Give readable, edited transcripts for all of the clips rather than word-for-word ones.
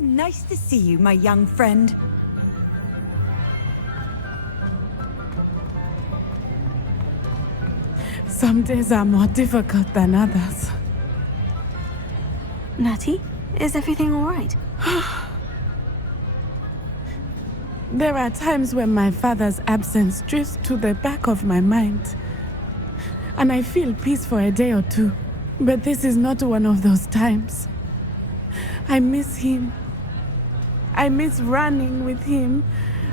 nice to see you, my young friend. Some days are more difficult than others. Natty, is everything all right? There are times when my father's absence drifts to the back of my mind, and I feel peace for a day or two. But this is not one of those times. I miss him. I miss running with him.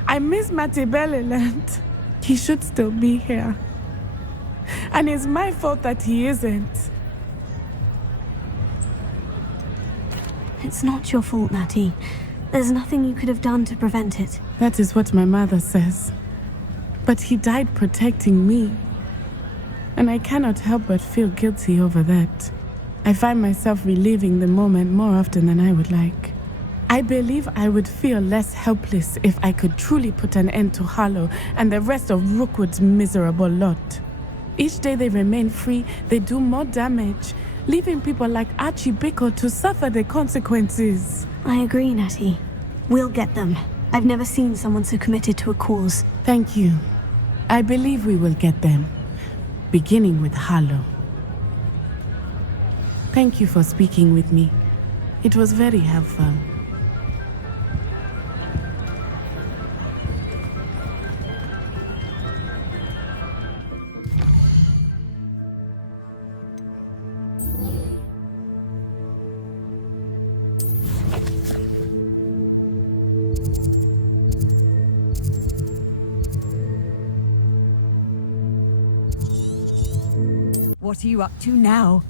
I miss Matibeleland. He should still be here. And it's my fault that he isn't. It's not your fault, Natty. There's nothing you could have done to prevent it. That is what my mother says. But he died protecting me. And I cannot help but feel guilty over that. I find myself reliving the moment more often than I would like. I believe I would feel less helpless if I could truly put an end to Harlow and the rest of Rookwood's miserable lot. Each day they remain free, they do more damage, leaving people like Archie Bickle to suffer the consequences. I agree, Natty. We'll get them. I've never seen someone so committed to a cause. Thank you. I believe we will get them. Beginning with Harlow. Thank you for speaking with me. It was very helpful. What are you up to now?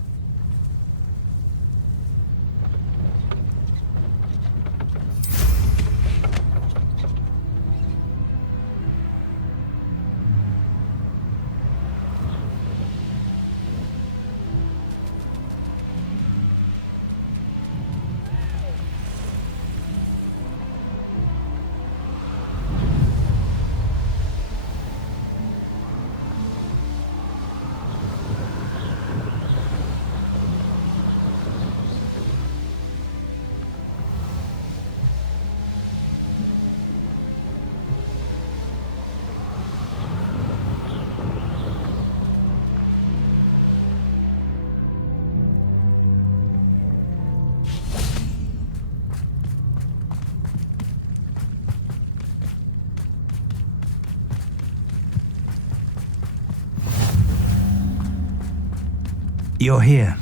You're here.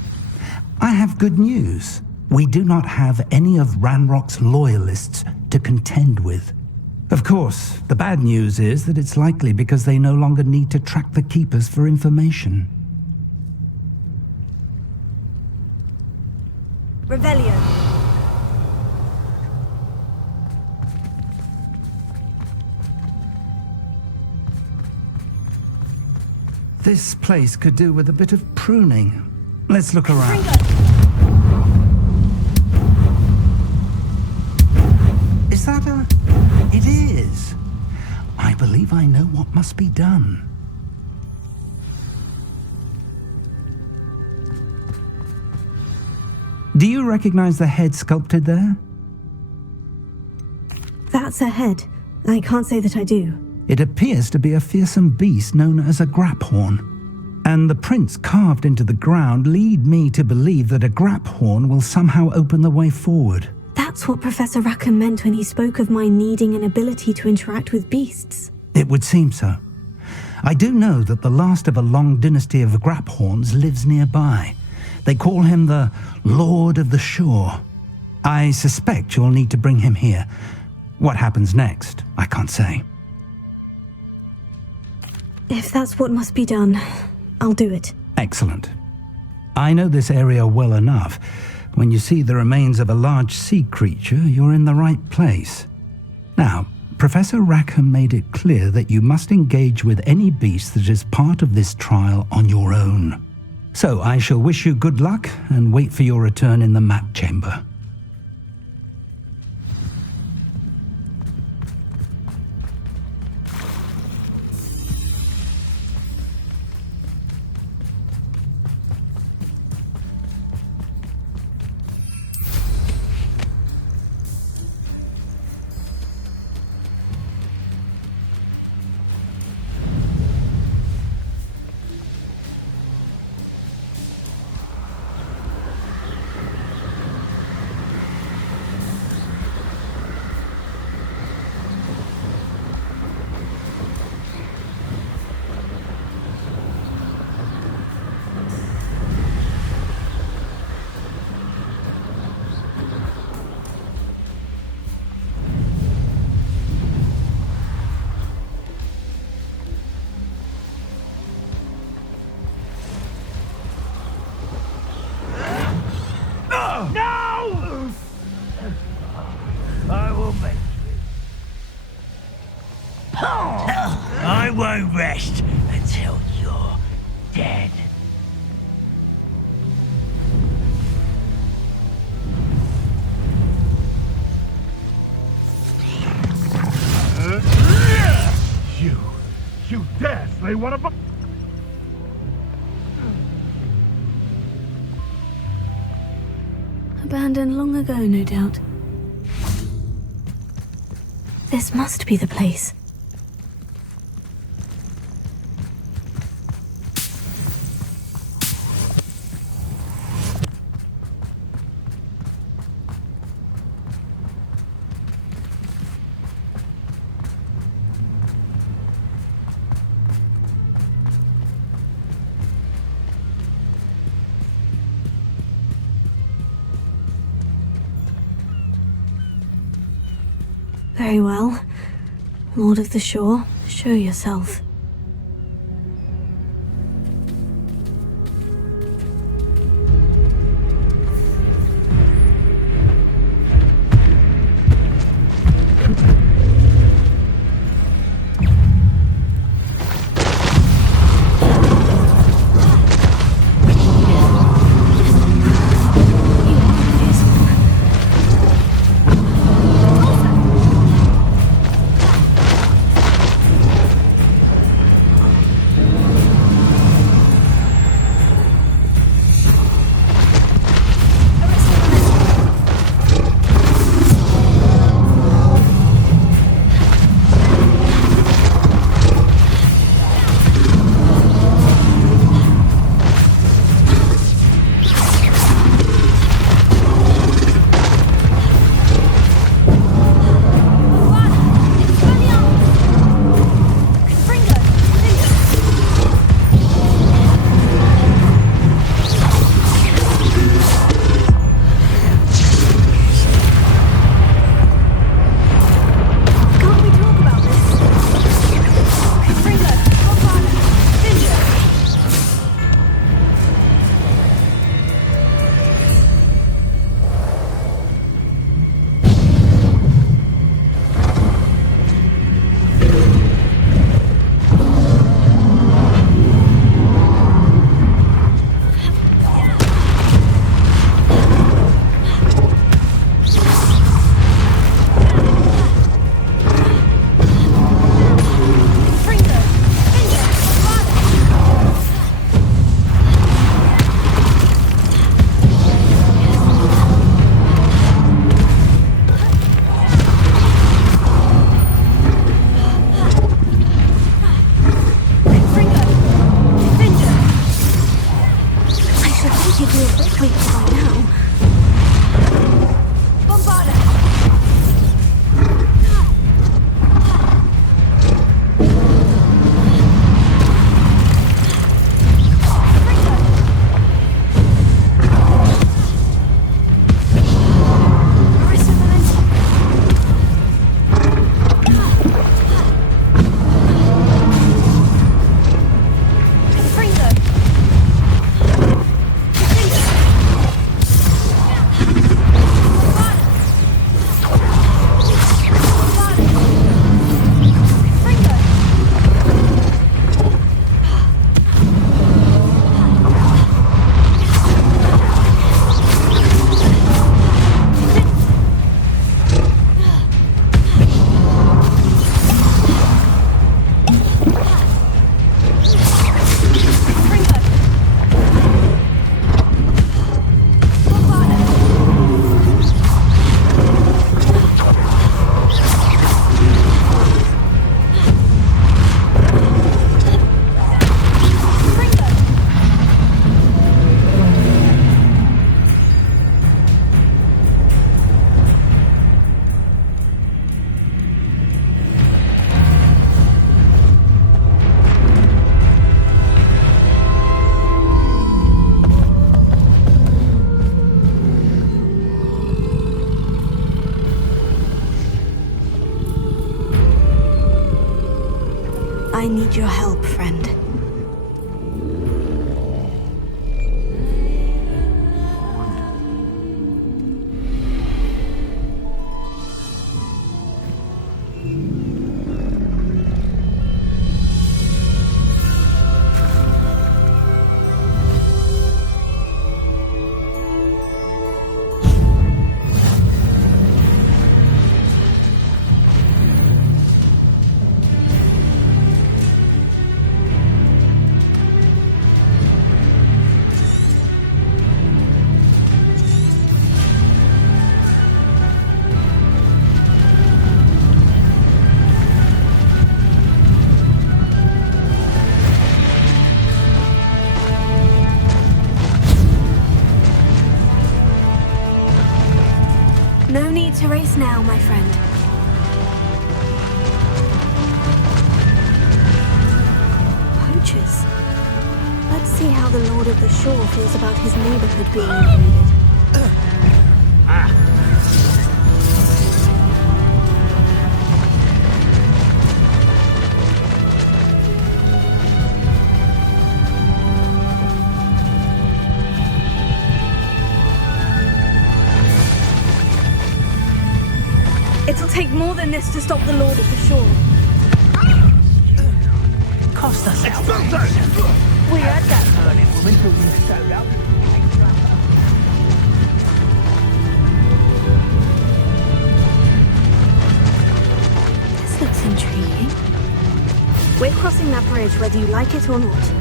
I have good news. We do not have any of Ranrock's loyalists to contend with. Of course, the bad news is that it's likely because they no longer need to track the Keepers for information. Revelio. This place could do with a bit of pruning. Let's look around. Is that a... It is. I believe I know what must be done. Do you recognize the head sculpted there? That's a head. I can't say that I do. It appears to be a fearsome beast known as a graphorn. And the prints carved into the ground lead me to believe that a graphorn will somehow open the way forward. That's what Professor Rackham meant when he spoke of my needing an ability to interact with beasts. It would seem so. I do know that the last of a long dynasty of graphorns lives nearby. They call him the Lord of the Shore. I suspect you'll need to bring him here. What happens next, I can't say. If that's what must be done, I'll do it. Excellent. I know this area well enough. When you see the remains of a large sea creature, you're in the right place. Now, Professor Rackham made it clear that you must engage with any beast that is part of this trial on your own. So I shall wish you good luck and wait for your return in the map chamber. won't rest until you're dead. You dare slay one of us? Abandoned long ago, no doubt. This must be the place. Very well. Lord of the Shore, show yourself. I need your help, friend. No need to race now, my friend. Poachers. Let's see how the Lord of the Shore feels about his neighborhood being invaded. It'll take more than this to stop the Lord of the Shore. Cost us out. We had that burning woman who you showed up. This looks intriguing. We're crossing that bridge whether you like it or not.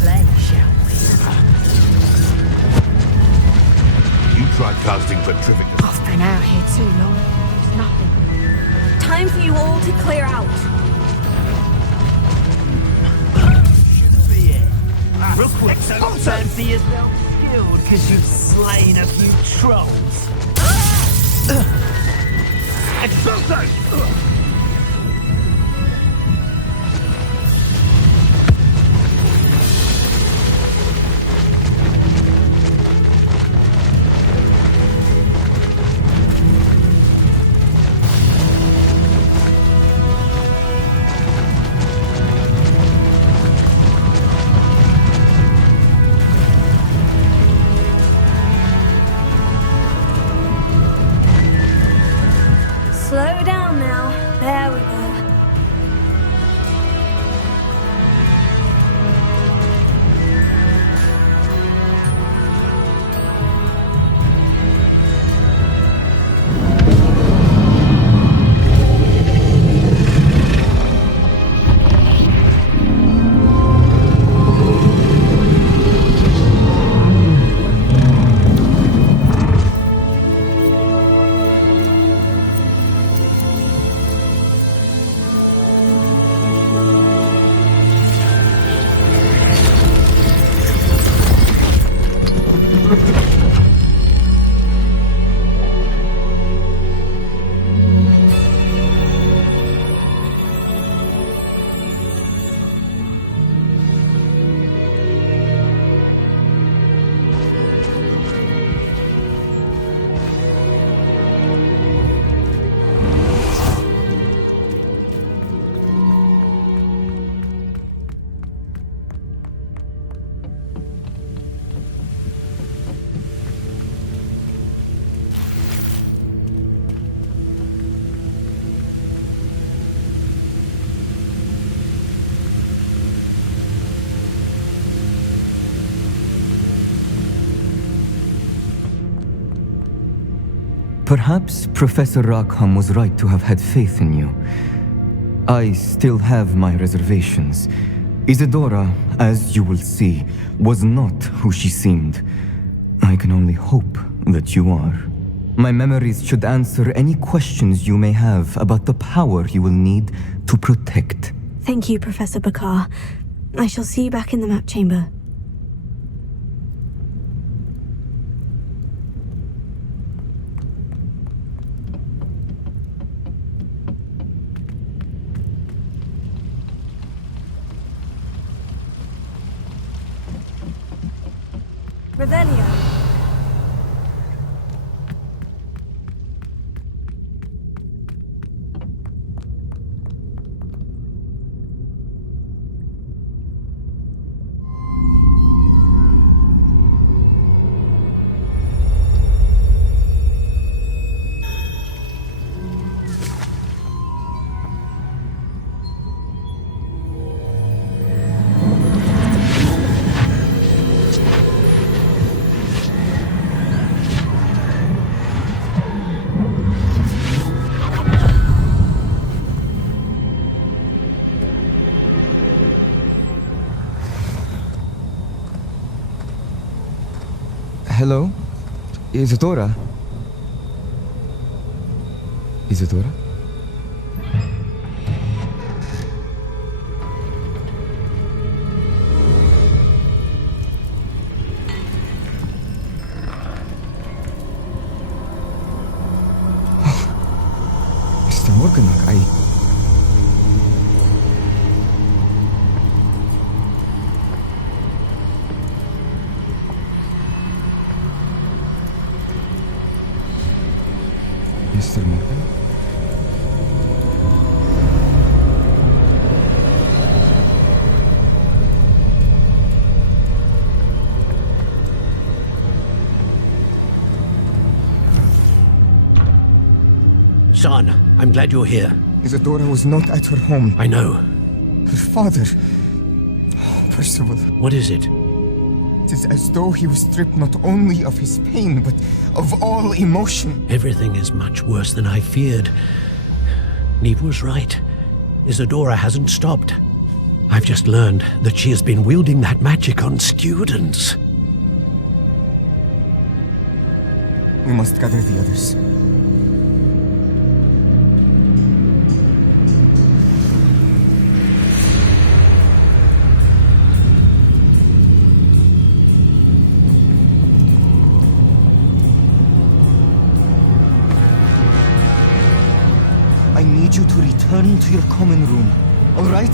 Play, shall we? You tried casting petrificus. I've been out here too long. There's nothing. Time for you all to clear out. Shouldn't be here. Rukwood, fancy yourself skilled because you've slain a few trolls. Slow down now. There we go. Perhaps Professor Rockham was right to have had faith in you. I still have my reservations. Isadora, as you will see, was not who she seemed. I can only hope that you are. My memories should answer any questions you may have about the power you will need to protect. Thank you, Professor Bакара. I shall see you back in the map chamber. Revelio. Hello? Isadora? Isadora? Mr. Morganach, Mr. Morgan? Sana, I'm glad you're here. Isadora was not at her home. I know. Her father... Percival. What is it? It is as though he was stripped not only of his pain, but of all emotion. Everything is much worse than I feared. Neve was right. Isadora hasn't stopped. I've just learned that she has been wielding that magic on students. We must gather the others. I need you to return to your common room, all right?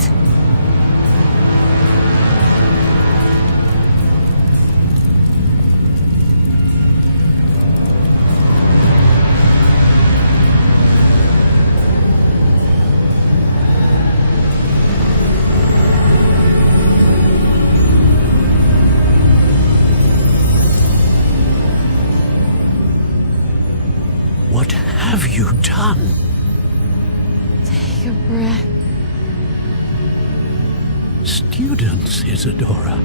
What have you done? Take a breath. Students, Isadora.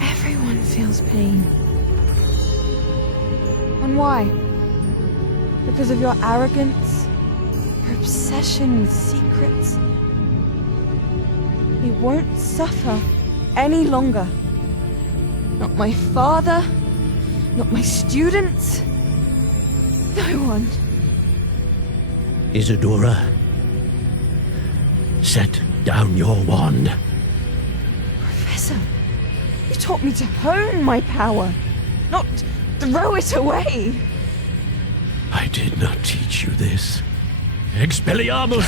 Everyone feels pain. And why? Because of your arrogance? Your obsession with secrets? He won't suffer any longer. Not my father, not my students, no one. Isadora, set down your wand. Professor, you taught me to hone my power, not throw it away. I did not teach you this. Expelliarmus!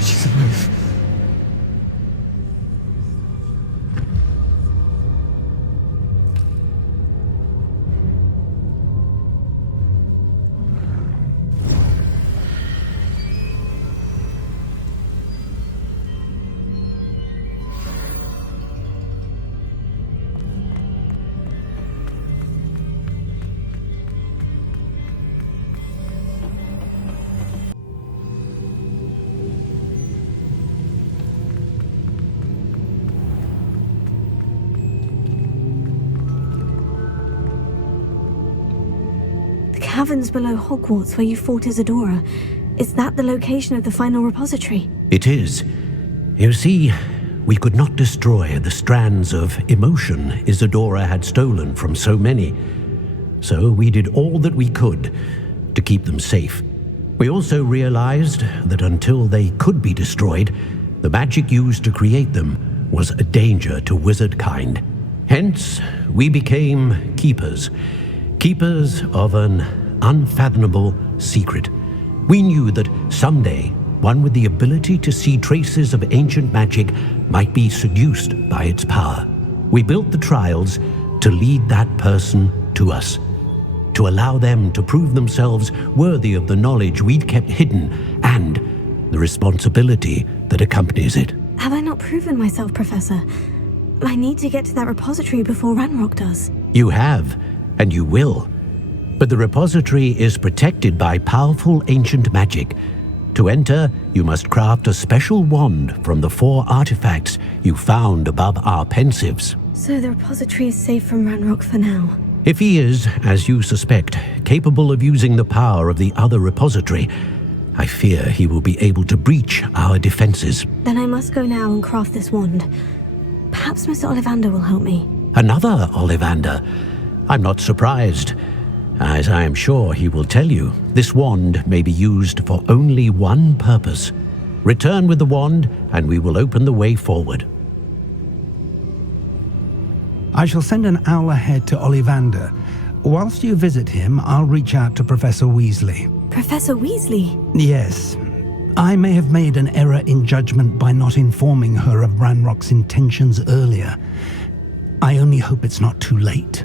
She's alive. Caverns below Hogwarts where you fought Isadora. Is that the location of the final repository? It is. You see, we could not destroy the strands of emotion Isadora had stolen from so many. So we did all that we could to keep them safe. We also realized that until they could be destroyed, the magic used to create them was a danger to wizard kind. Hence, we became keepers. Keepers of an unfathomable secret. We knew that someday, one with the ability to see traces of ancient magic might be seduced by its power. We built the trials to lead that person to us, to allow them to prove themselves worthy of the knowledge we'd kept hidden and the responsibility that accompanies it. Have I not proven myself, Professor? I need to get to that repository before Ranrock does. You have, and you will. But the repository is protected by powerful ancient magic. To enter, you must craft a special wand from the 4 artifacts you found above our pensives. So the repository is safe from Ranrock for now. If he is, as you suspect, capable of using the power of the other repository, I fear he will be able to breach our defenses. Then I must go now and craft this wand. Perhaps Mr. Ollivander will help me. Another Ollivander? I'm not surprised. As I am sure he will tell you, this wand may be used for only one purpose. Return with the wand, and we will open the way forward. I shall send an owl ahead to Ollivander. Whilst you visit him, I'll reach out to Professor Weasley. Professor Weasley? Yes. I may have made an error in judgment by not informing her of Ranrock's intentions earlier. I only hope it's not too late.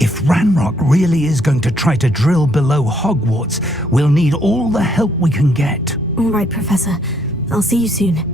If Ranrock really is going to try to drill below Hogwarts, we'll need all the help we can get. All right, Professor. I'll see you soon.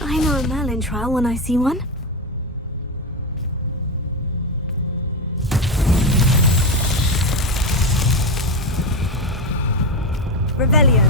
I know a Merlin trial when I see one. Revelio.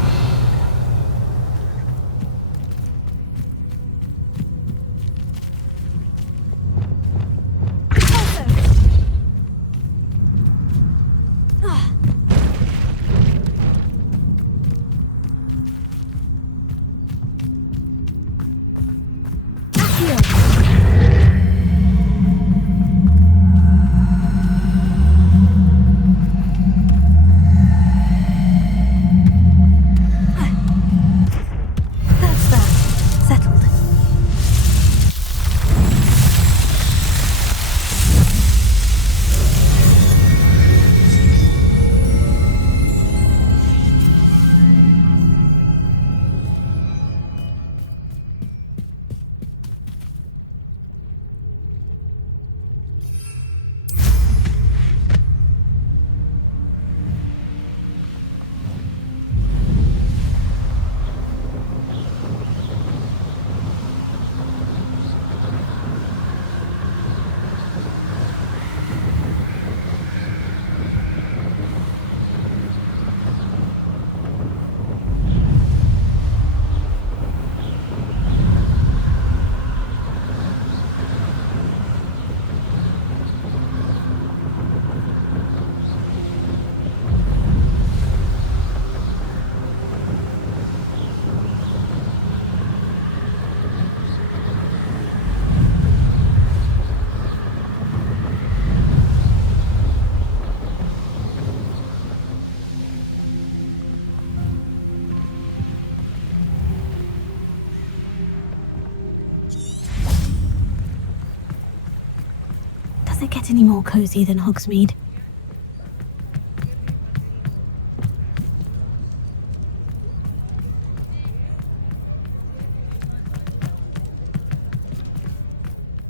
Does it get any more cozy than Hogsmeade?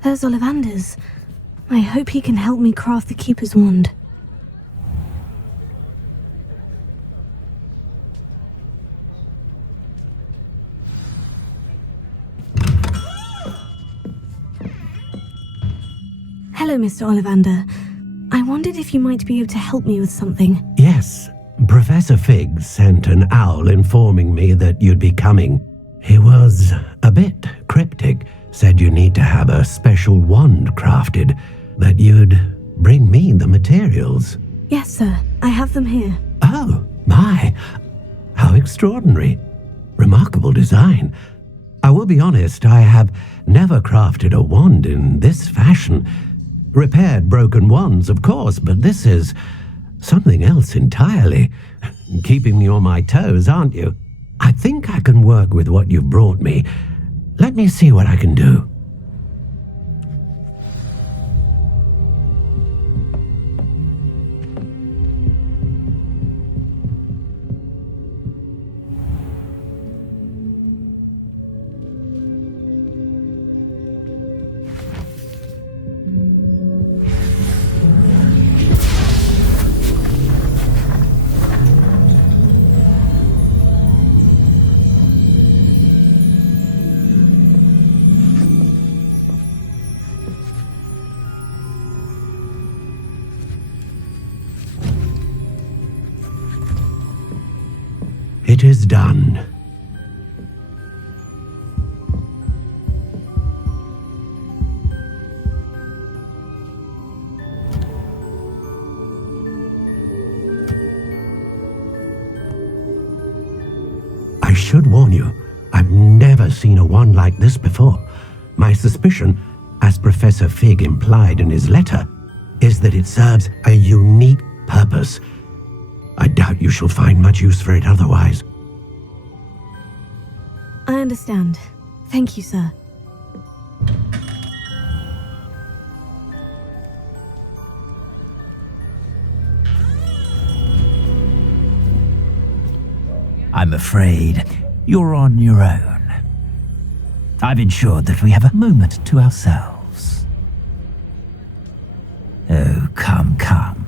There's Ollivander's. I hope he can help me craft the Keeper's wand. Hello, Mr. Ollivander. I wondered if you might be able to help me with something. Yes, Professor Fig sent an owl informing me that you'd be coming. He was a bit cryptic, said you need to have a special wand crafted, that you'd bring me the materials. Yes, sir. I have them here. Oh, my. How extraordinary. Remarkable design. I will be honest, I have never crafted a wand in this fashion. Repaired broken wands, of course, but this is something else entirely. Keeping me on my toes, aren't you? I think I can work with what you've brought me. Let me see what I can do. It is done. I should warn you, I've never seen a wand like this before. My suspicion, as Professor Fig implied in his letter, is that it serves a unique purpose. I doubt you shall find much use for it otherwise. I understand. Thank you, sir. I'm afraid you're on your own. I've ensured that we have a moment to ourselves. Oh, come, come.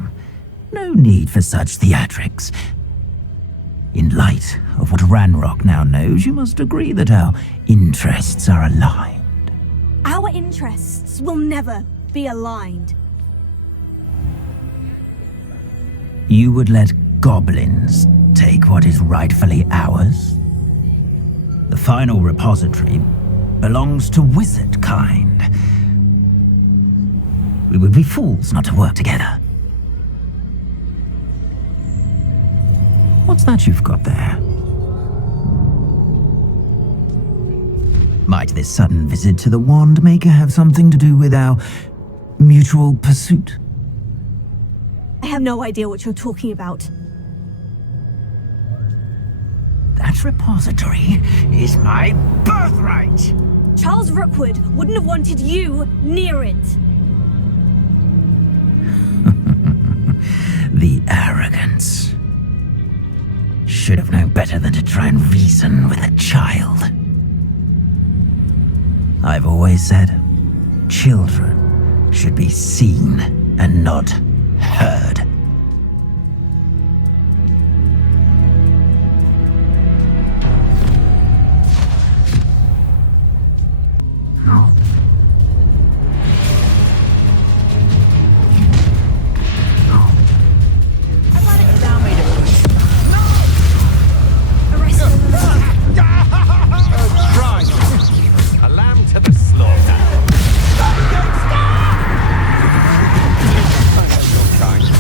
No need for such theatrics. In light of what Ranrok now knows, you must agree that our interests are aligned. Our interests will never be aligned. You would let goblins take what is rightfully ours? The final repository belongs to wizard kind. We would be fools not to work together. What's that you've got there? Might this sudden visit to the Wand Maker have something to do with our mutual pursuit? I have no idea what you're talking about. That repository is my birthright! Charles Rookwood wouldn't have wanted you near it. The arrogance. Should have known better than to try and reason with a child. I've always said, children should be seen and not heard. Kind.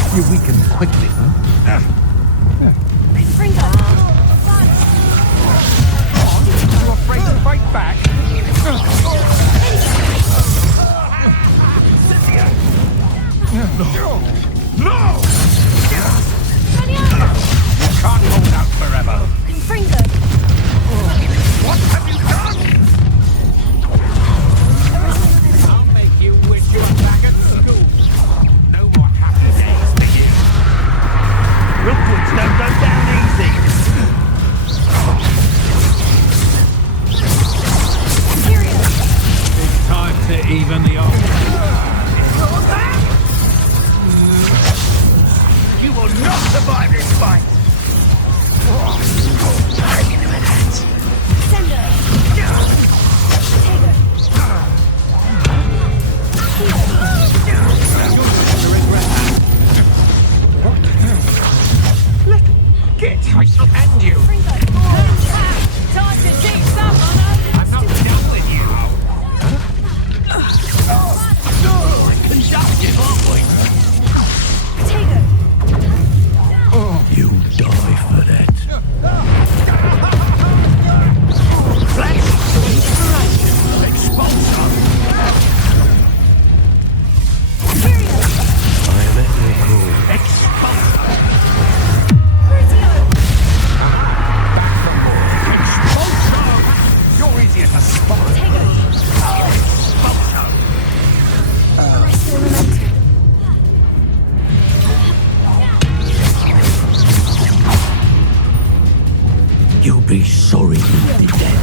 You'll be sorry you did that.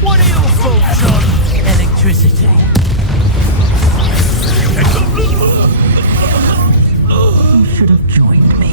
What are your thoughts on electricity? You should have joined me.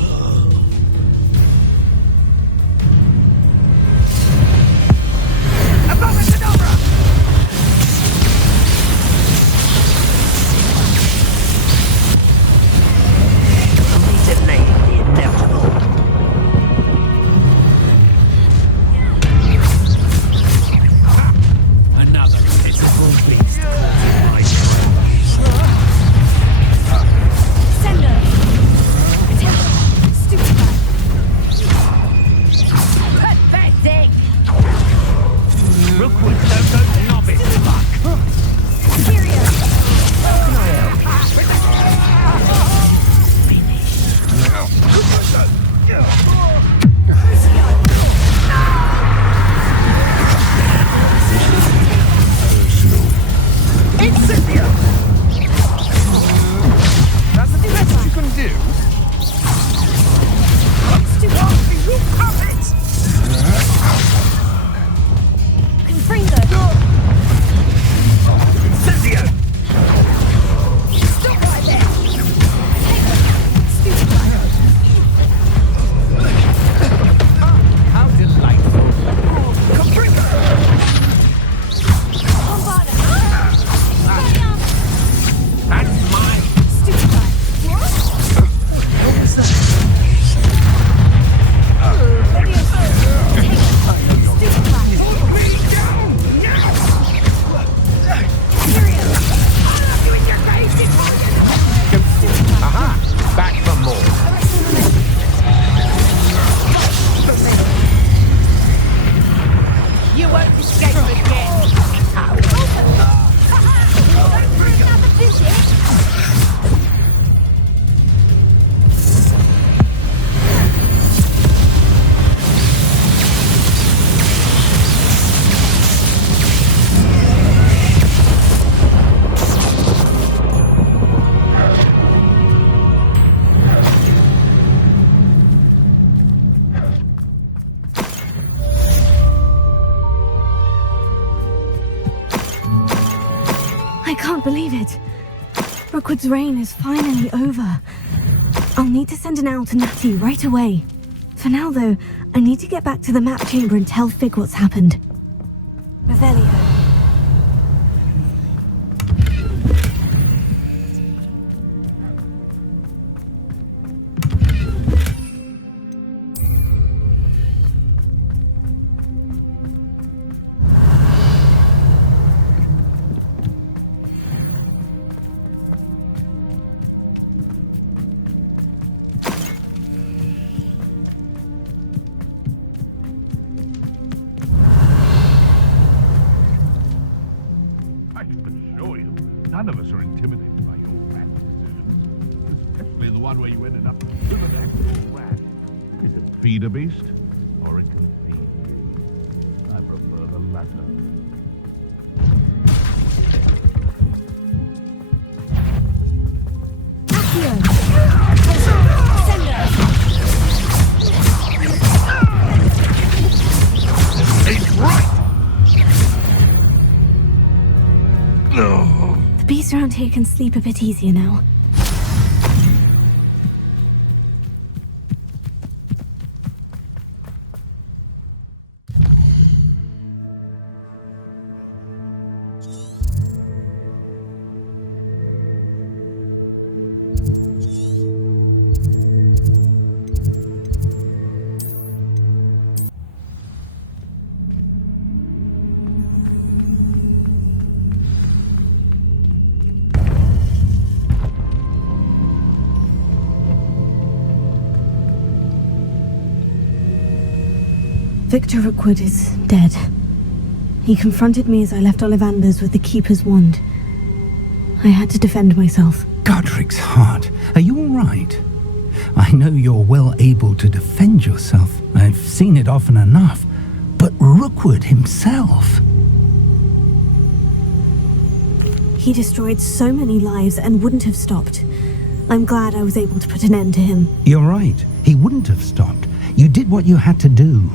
Rokwood's reign is finally over. I'll need to send an owl to Natty right away. For now, though, I need to get back to the map chamber and tell Fig what's happened. Revelio. None of us are intimidated by your rat decisions, especially the one where you ended up with an actual rat. Is it feed a beast, or it can feed you? I prefer the latter. It's right! The beasts around here can sleep a bit easier now. Victor Rookwood is dead. He confronted me as I left Ollivander's with the Keeper's wand. I had to defend myself. Godric's heart, are you all right? I know you're well able to defend yourself. I've seen it often enough. But Rookwood himself... He destroyed so many lives and wouldn't have stopped. I'm glad I was able to put an end to him. You're right. He wouldn't have stopped. what you had to do.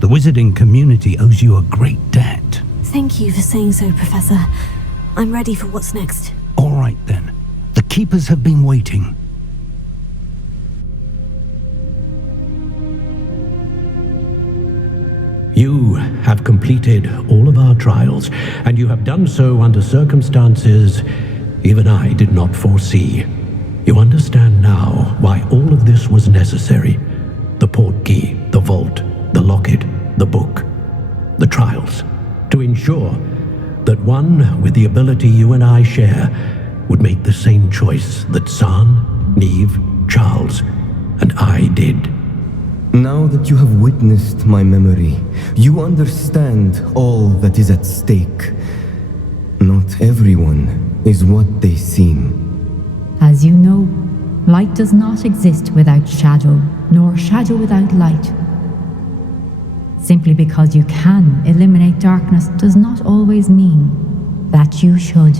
The wizarding community owes you a great debt. Thank you for saying so, Professor. I'm ready for what's next. All right, then. The Keepers have been waiting. You have completed all of our trials, and you have done so under circumstances even I did not foresee. You understand now why all of this was necessary. The portkey, the vault, the locket, the book, the trials. To ensure that one with the ability you and I share would make the same choice that San, Neve, Charles, and I did. Now that you have witnessed my memory, you understand all that is at stake. Not everyone is what they seem. As you know, light does not exist without shadow, nor shadow without light. Simply because you can eliminate darkness does not always mean that you should.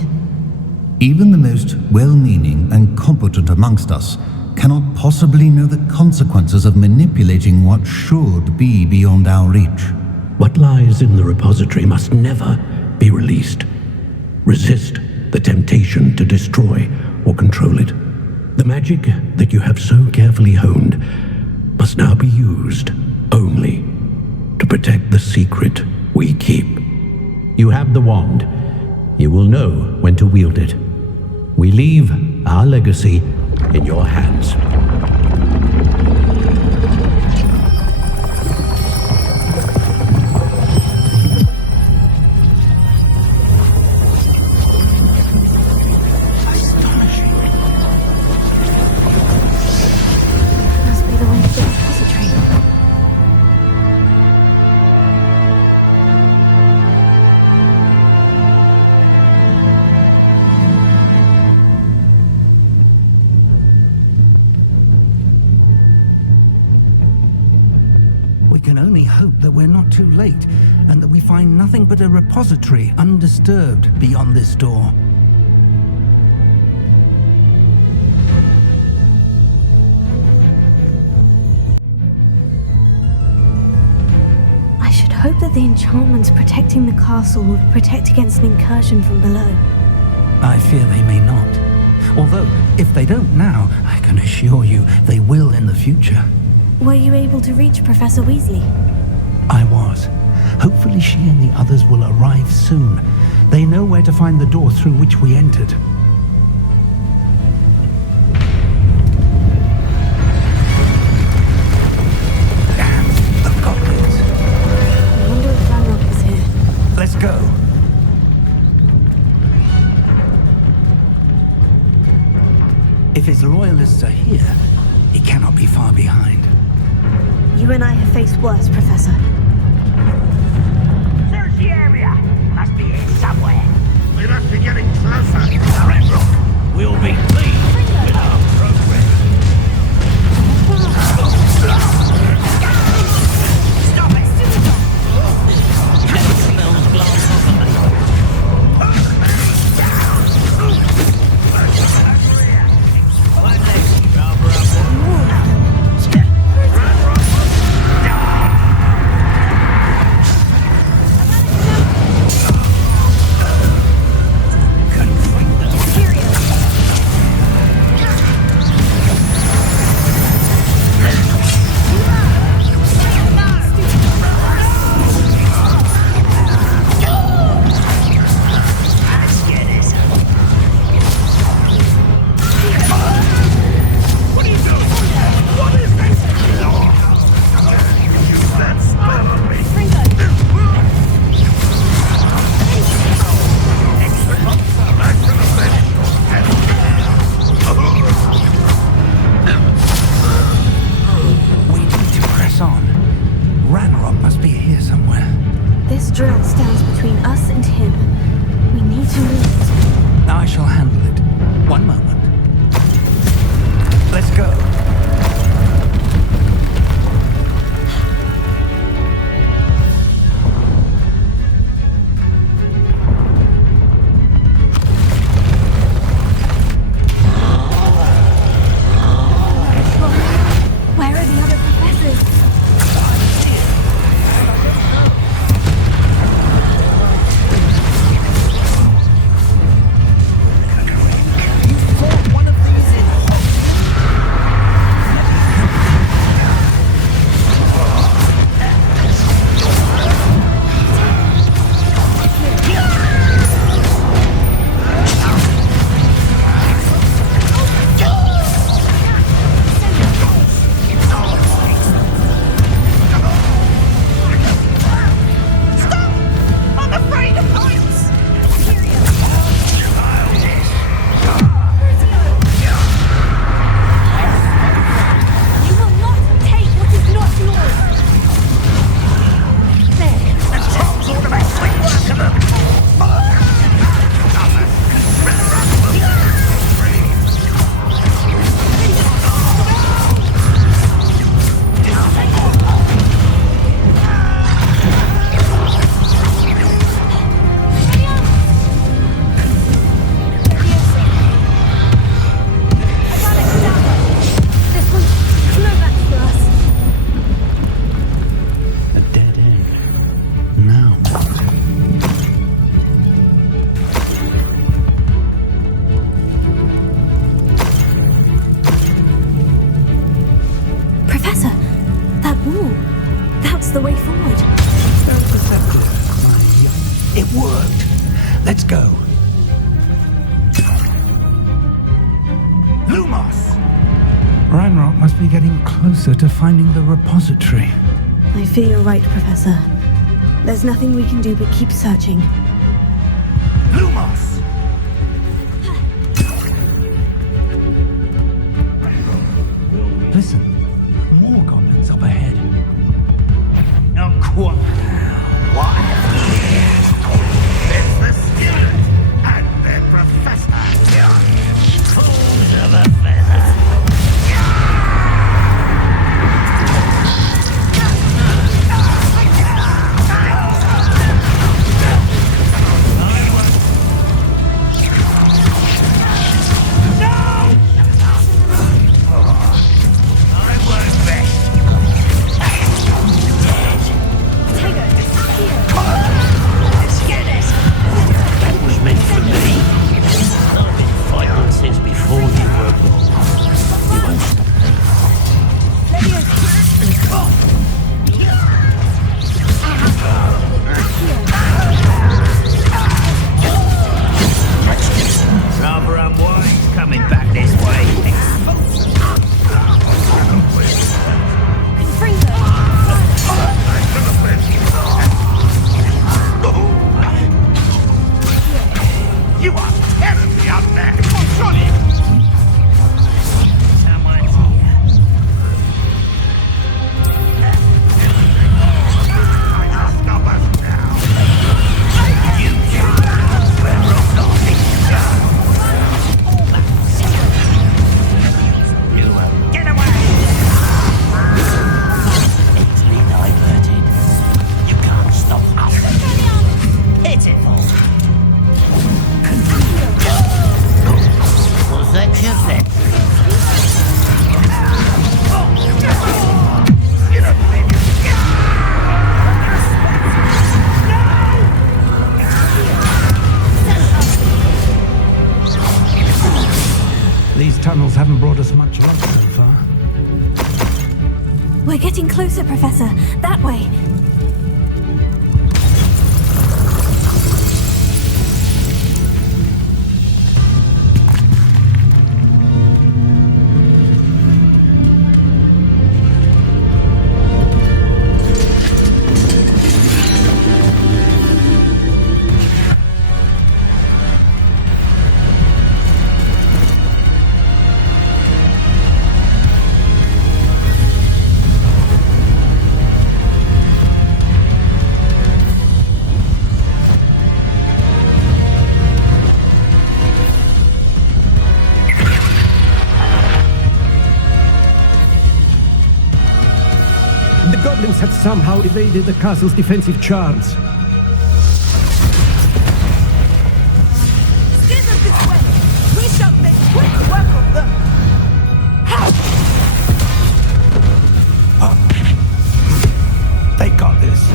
Even the most well-meaning and competent amongst us cannot possibly know the consequences of manipulating what should be beyond our reach. What lies in the repository must never be released. Resist the temptation to destroy or control it. The magic that you have so carefully honed must now be used only to protect the secret we keep. You have the wand. You will know when to wield it. We leave our legacy in your hands. Must be the way to the repository. We can only hope that we're not too late, and that we find nothing but a repository undisturbed beyond this door. I should hope that the enchantments protecting the castle will protect against an incursion from below. I fear they may not. Although, if they don't now, I can assure you they will in the future. Were you able to reach Professor Weasley? I was. Hopefully she and the others will arrive soon. They know where to find the door through which we entered. Damn, the goblins. I wonder if Ranrok is here. Let's go. If his loyalists are here, he cannot be far behind. You and I have faced worse, Professor. Search the area. Must be here somewhere. We must be getting closer. Ranrok will be pleased with our progress. Stop it! That smells blasphemy. Ooh, that's the way forward. It worked. Let's go. Lumos! Ranrock must be getting closer to finding the repository. I fear you're right, Professor. There's nothing we can do but keep searching. Lumos! Listen, more goblins up ahead. Now, what have you? It's the student and their professor. Fools of a feather. These tunnels haven't brought us much luck so far. We're getting closer, Professor. That way. Have somehow evaded the castle's defensive charms. Steer them this way! We shall make quick work of them! They got this.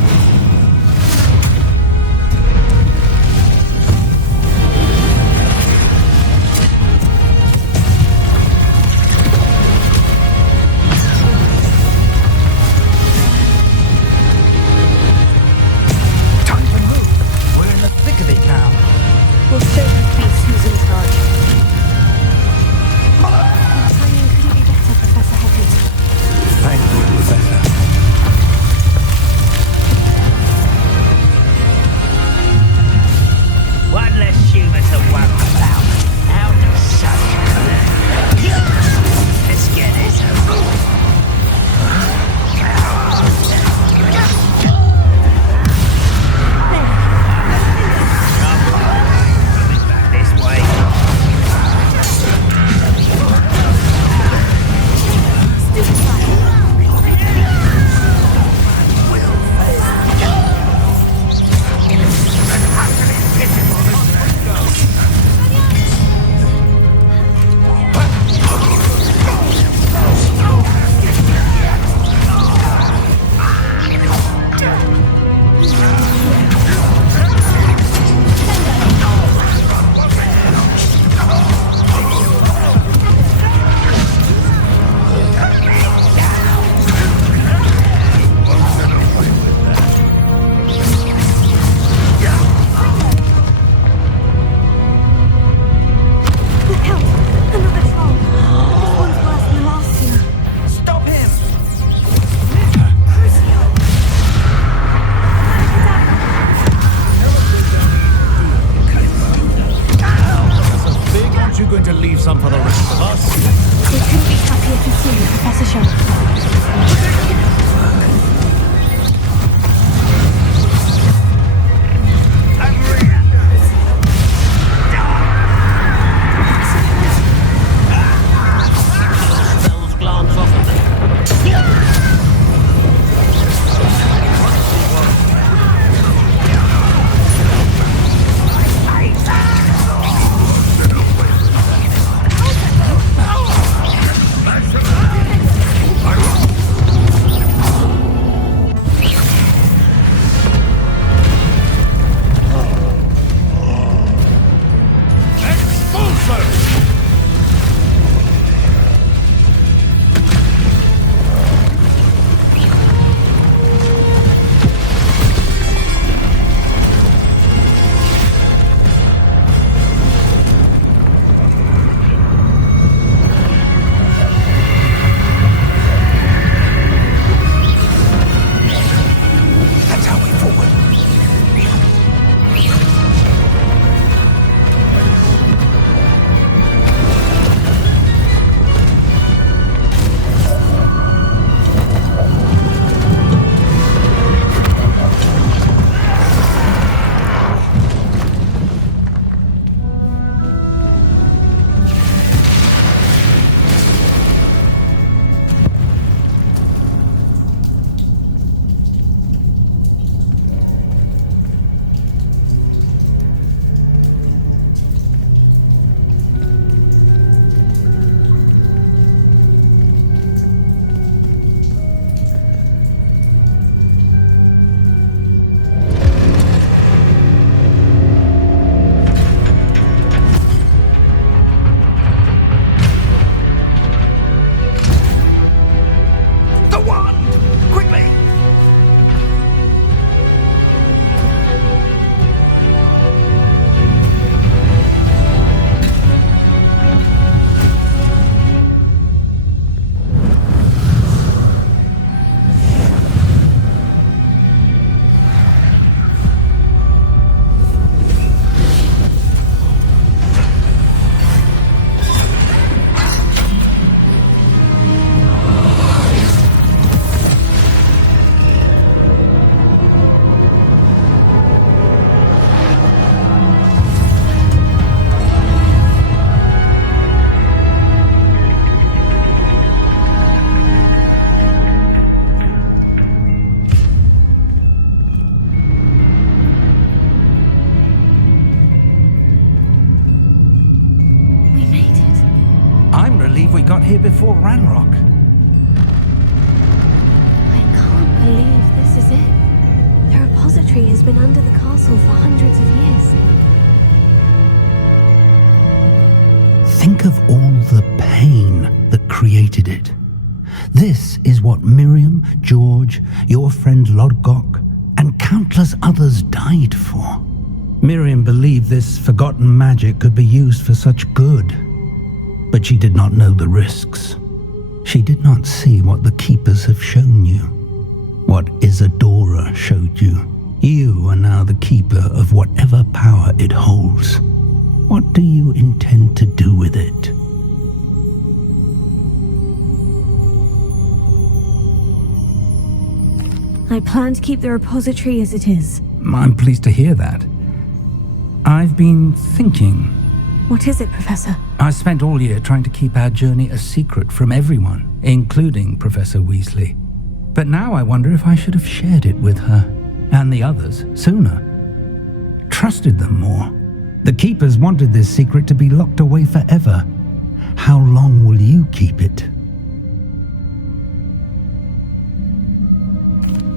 here before Ranrok. I can't believe this is it. The repository has been under the castle for hundreds of years. Think of all the pain that created it. This is what Miriam, George, your friend Lodgok, and countless others died for. Miriam believed this forgotten magic could be used for such good, but she did not know the risks. She did not see what the Keepers have shown you, what Isadora showed you. You are now the Keeper of whatever power it holds. What do you intend to do with it? I plan to keep the repository as it is. I'm pleased to hear that. I've been thinking. What is it, Professor? I spent all year trying to keep our journey a secret from everyone, including Professor Weasley. But now I wonder if I should have shared it with her, and the others, sooner. Trusted them more. The Keepers wanted this secret to be locked away forever. How long will you keep it?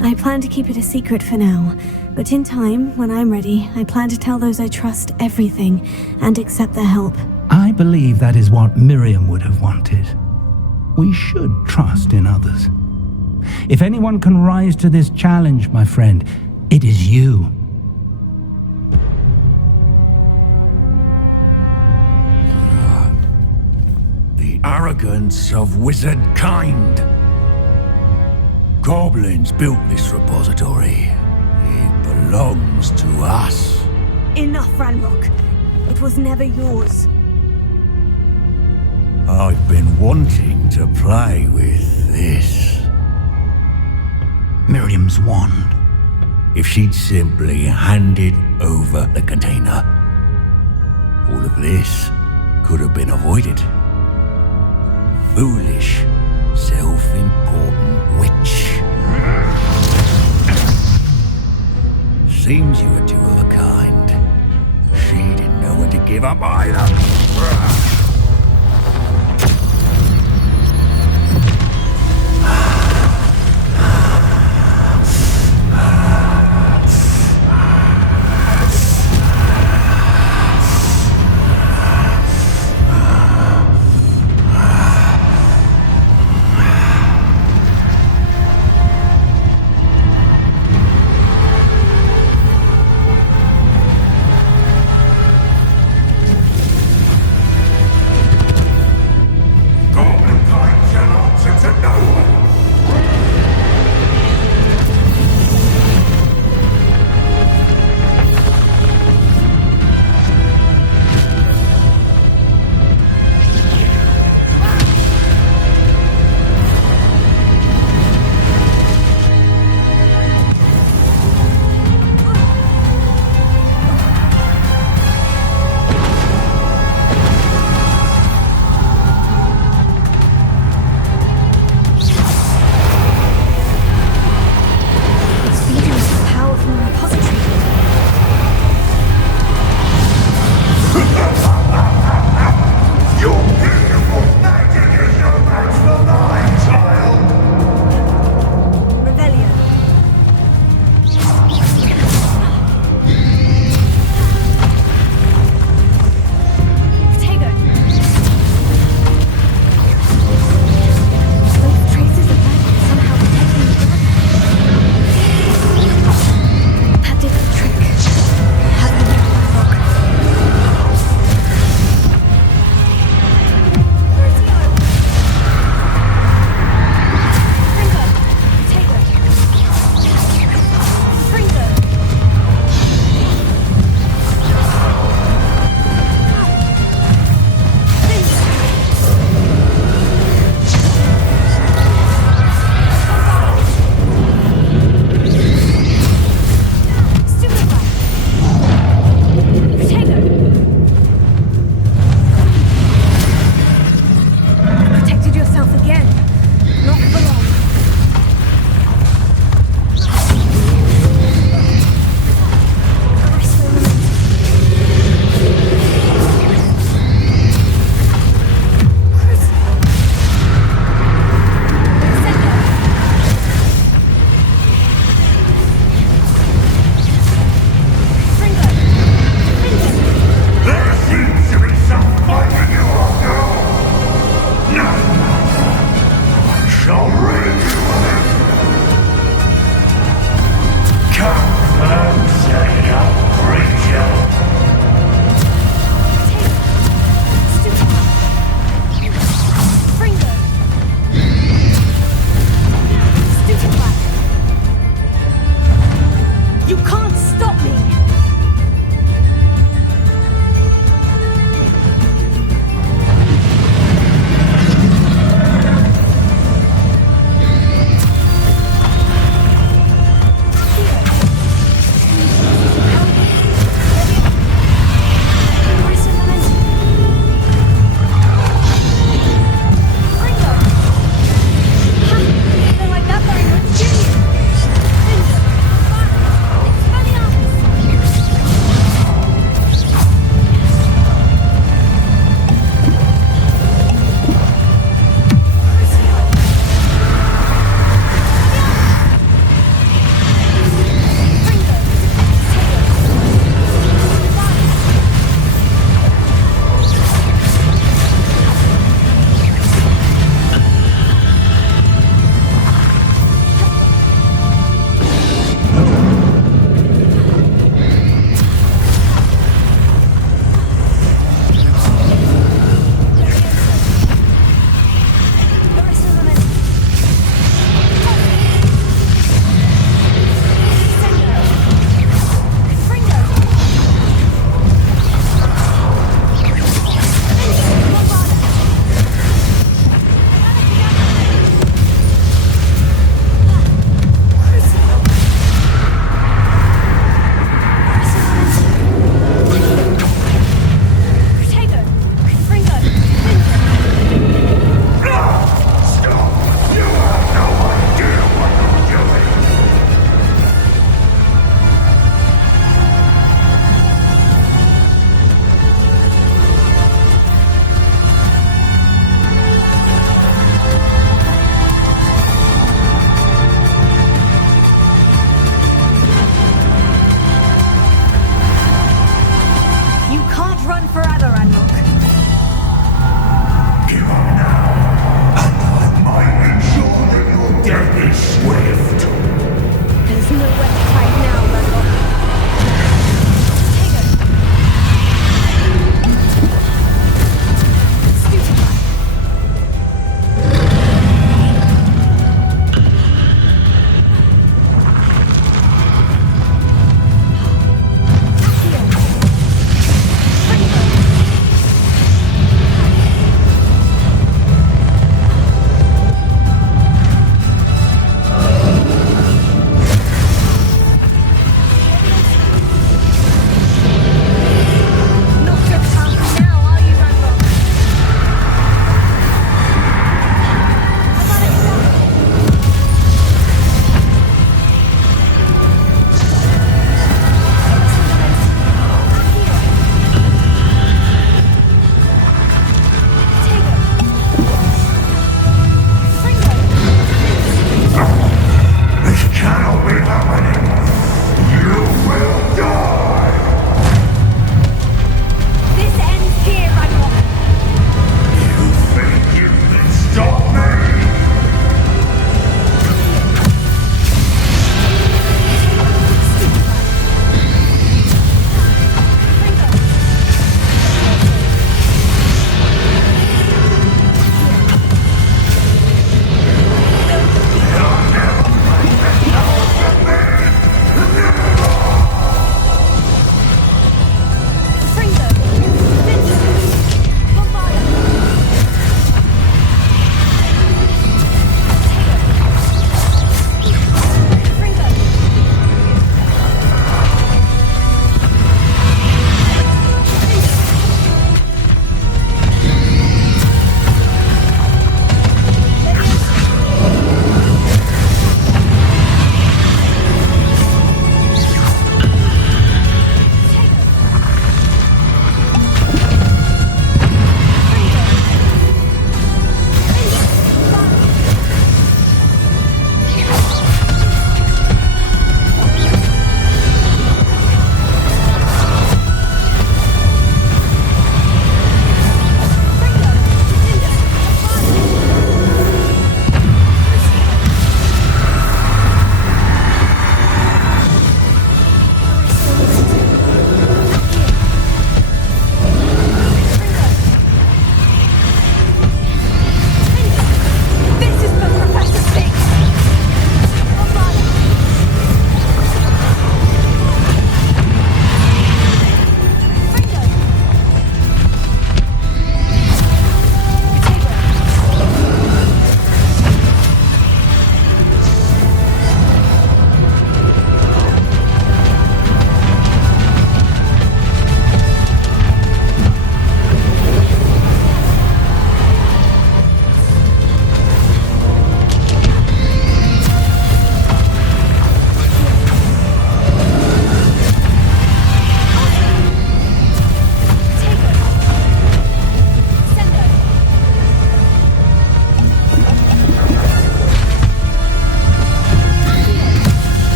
I plan to keep it a secret for now, but in time, when I'm ready, I plan to tell those I trust everything and accept their help. I believe that is what Miriam would have wanted. We should trust in others. If anyone can rise to this challenge, my friend, it is you. The arrogance of wizard kind. Goblins built this repository. It belongs to us. Enough, Ranrok. It was never yours. I've been wanting to play with this. Miriam's wand. If she'd simply handed over the container, all of this could have been avoided. Foolish, self-important witch. Seems you were two of a kind. She didn't know when to give up either. There's nowhere to hide now, Ranrok.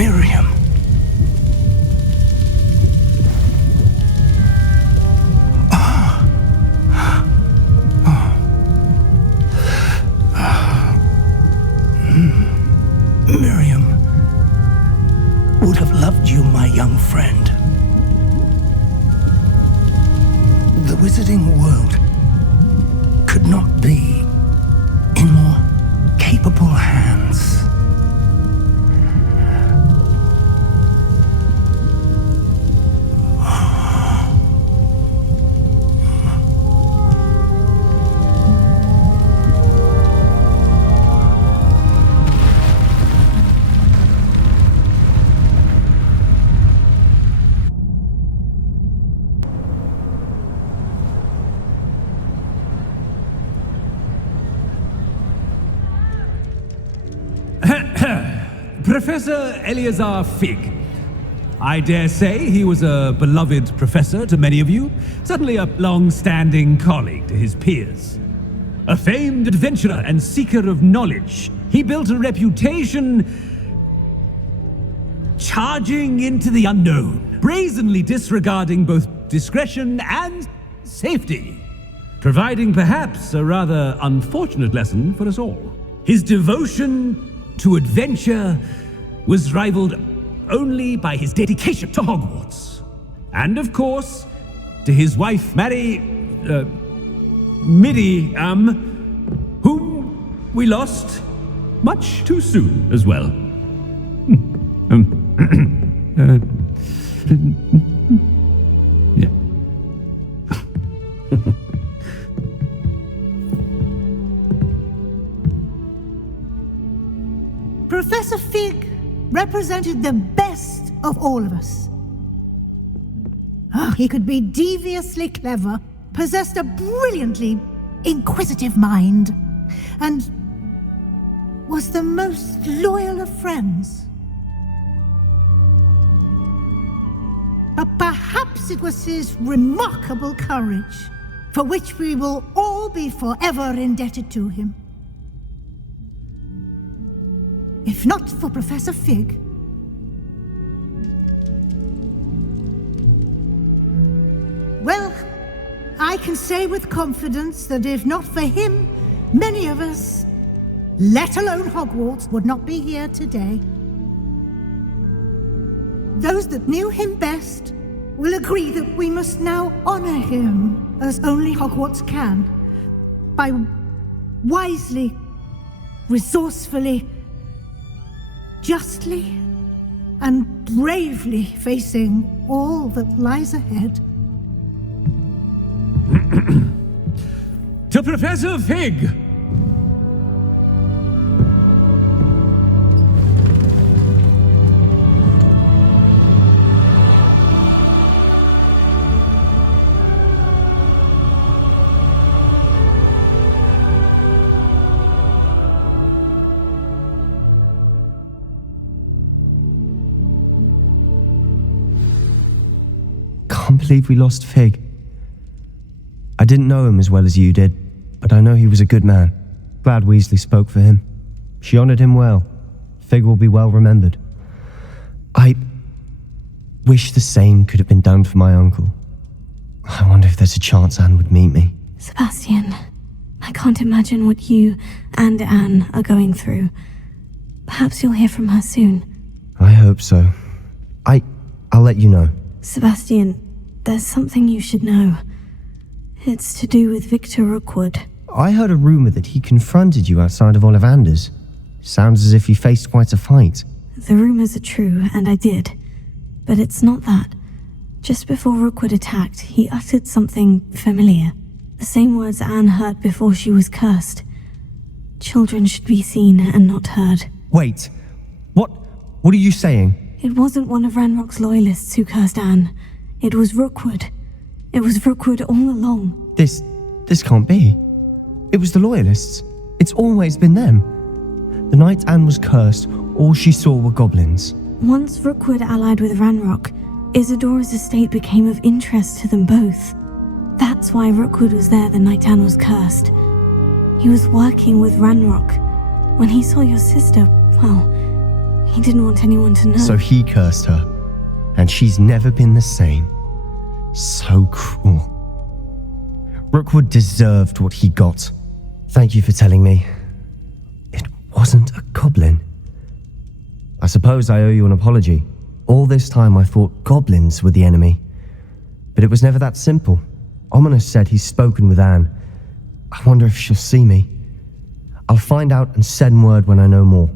Miriam. Miriam would have loved you, my young friend. The wizarding world could not be in more capable hands. Professor Eleazar Fig. I dare say he was a beloved professor to many of you, certainly a long-standing colleague to his peers. A famed adventurer and seeker of knowledge, he built a reputation charging into the unknown, brazenly disregarding both discretion and safety, providing perhaps a rather unfortunate lesson for us all. His devotion to adventure was rivaled only by his dedication to Hogwarts. And of course, to his wife, whom we lost much too soon as well. Yeah. Professor Fig represented the best of all of us. He could be deviously clever, possessed a brilliantly inquisitive mind, and was the most loyal of friends. But perhaps it was his remarkable courage, for which we will all be forever indebted to him. If not for Professor Fig, well, I can say with confidence that if not for him, many of us, let alone Hogwarts, would not be here today. Those that knew him best will agree that we must now honor him as only Hogwarts can, by wisely, resourcefully, justly and bravely facing all that lies ahead. To Professor Fig! I can't believe we lost Fig. I didn't know him as well as you did, but I know he was a good man. Glad Weasley spoke for him. She honored him well. Fig will be well remembered. I wish the same could have been done for my uncle. I wonder if there's a chance Anne would meet me. Sebastian, I can't imagine what you and Anne are going through. Perhaps you'll hear from her soon. I hope so. I'll let you know. Sebastian, there's something you should know. It's to do with Victor Rookwood. I heard a rumor that he confronted you outside of Ollivander's. Sounds as if you faced quite a fight. The rumors are true, and I did. But it's not that. Just before Rookwood attacked, he uttered something familiar. The same words Anne heard before she was cursed. Children should be seen and not heard. Wait. What are you saying? It wasn't one of Ranrock's loyalists who cursed Anne. It was Rookwood. It was Rookwood all along. This can't be. It was the loyalists. It's always been them. The night Anne was cursed, all she saw were goblins. Once Rookwood allied with Ranrock, Isadora's estate became of interest to them both. That's why Rookwood was there the night Anne was cursed. He was working with Ranrock. When he saw your sister, well, He didn't want anyone to know. So he cursed her, and she's never been the same. So cruel. Rookwood deserved what he got. Thank you for telling me. It wasn't a goblin. I suppose I owe you an apology. All this time I thought goblins were the enemy. But it was never that simple. Ominous said he's spoken with Anne. I wonder if she'll see me. I'll find out and send word when I know more.